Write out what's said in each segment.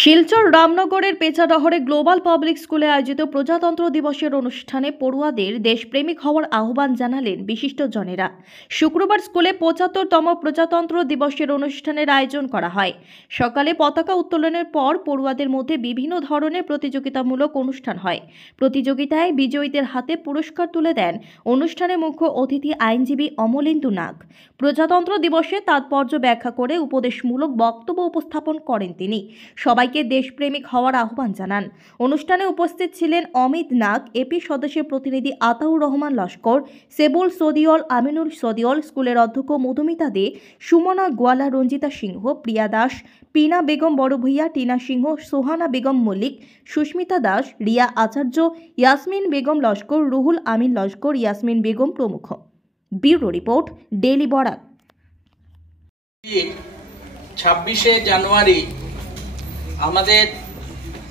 Silchar রামনগরের পেচাডহরে global public স্কুলে আয়োজিত প্রজাতন্ত্র দিবসের অনুষ্ঠানে পড়ুয়াদের দেশপ্রেমিক হওয়ার আহ্বান জানালেন বিশিষ্টজনেরা। শুক্রবার স্কুলে ৭৫তম প্রজাতন্ত্র দিবসের অনুষ্ঠানের আয়োজন করা হয়। সকালে পতাকা উত্তোলনের পর পড়ুয়াদের মধ্যে বিভিন্ন ধরনের প্রতিযোগিতামূলক অনুষ্ঠান হয়। প্রতিযোগিতায় বিজয়ীদের হাতে পুরস্কার তুলে দেন অনুষ্ঠানে মুখ্য অতিথি আইনজীবী অমলেন্দু নাগ। প্রজাতন্ত্র দিবসের তাৎপর্য ব্যাখ্যা করে উপদেশমূলক বক্তব্য উপস্থাপন করেন তিনি। সবাইকে দেশপ্রেমিক হওয়ার আহ্বান জানান। অনুষ্ঠানে উপস্থিত ছিলেন অমিত নাগ, এপি সদস্যের প্রতিনিধি আতাউর রহমান লস্কর, সেবুল সদিয়ল, আমিনুল সদিয়ল, স্কুলের অধ্যক্ষ মধুমিতা দে, সুমনা গোয়ালা, রঞ্জিতা সিংহ, প্রিয়া দাস, পিনা বেগম বড় ভূঁইয়া, টিনা সিংহ, সোহানা বেগম মল্লিক, সুস্মিতা দাস, রিয়া আচার্য, ইয়াসমিন বেগম লস্কর, রুহুল আমিন লস্কর, ইয়াসমিন বেগম প্রমুখ। Bureau report, daily Barak. 26শে জানুয়ারি আমাদের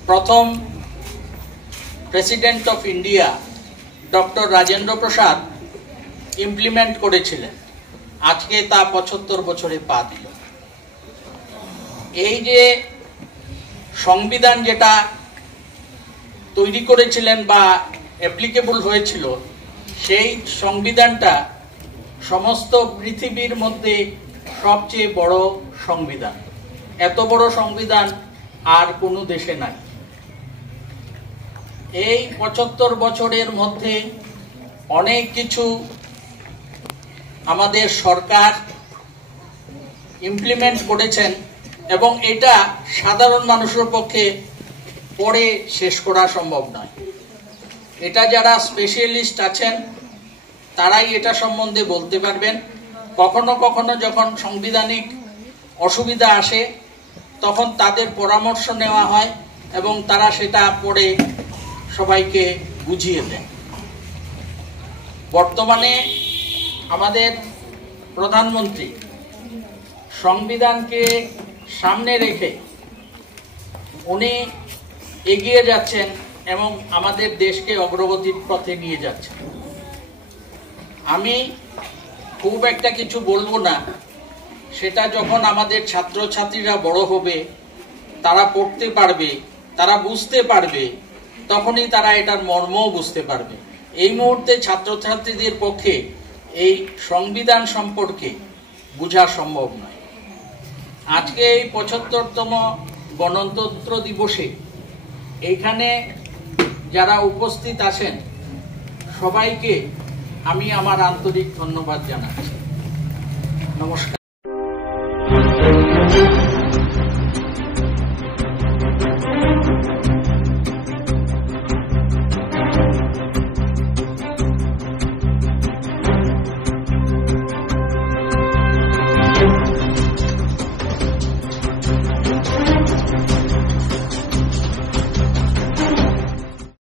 প্রথম president of India doctor Rajendra Prasad implement করেছিলেন। আজকে তা ৭৫ বছরে পা দিল। এই যে সংবিধান যেটা তৈরি করেছিলেন বা অ্যাপ্লিকেবল হয়েছিল, সেই সংবিধানটা সমস্ত পৃথিবীর মধ্যে সবচেয়ে বড় সংবিধান। এত বড় সংবিধান আর কোনো দেশে নাই। এই ৭৫ বছরের মধ্যে অনেক কিছু আমাদের সরকার ইমপ্লিমেন্ট করেছেন এবং এটা সাধারণ মানুষের পক্ষে পড়ে শেষ করা সম্ভব নয়। এটা যারা স্পেশালিস্ট আছেন তারাই এটা সম্বন্ধে বলতে পারবেন। কখনো কখনো যখন সাংবিধানিক অসুবিধা আসে তখন তাদের পরামর্শ নেওয়া হয় এবং তারা সেটা পড়ে সবাইকে বুঝিয়ে দেন। বর্তমানে আমাদের প্রধানমন্ত্রী সংবিধানকে সামনে রেখে উনি এগিয়ে যাচ্ছেন এবং আমাদের দেশকে অগ্রগতির পথে নিয়ে যাচ্ছেন। আমি খুব একটা কিছু বলবো না, সেটা যখন আমাদের ছাত্রছাত্রীরা বড় হবে, তারা পড়তে পারবে, তারা বুঝতে পারবে, তখনই তারা এটার মর্মও বুঝতে পারবে। এই মুহূর্তে ছাত্রছাত্রীদের পক্ষে এই সংবিধান সম্পর্কে বোঝা সম্ভব নয়। আজকে এই ৭৫তম গণতন্ত্র দিবসে এইখানে যারা উপস্থিত আছেন সবাইকে আমি আমার আন্তরিক ধন্যবাদ জানাচ্ছি। নমস্কার।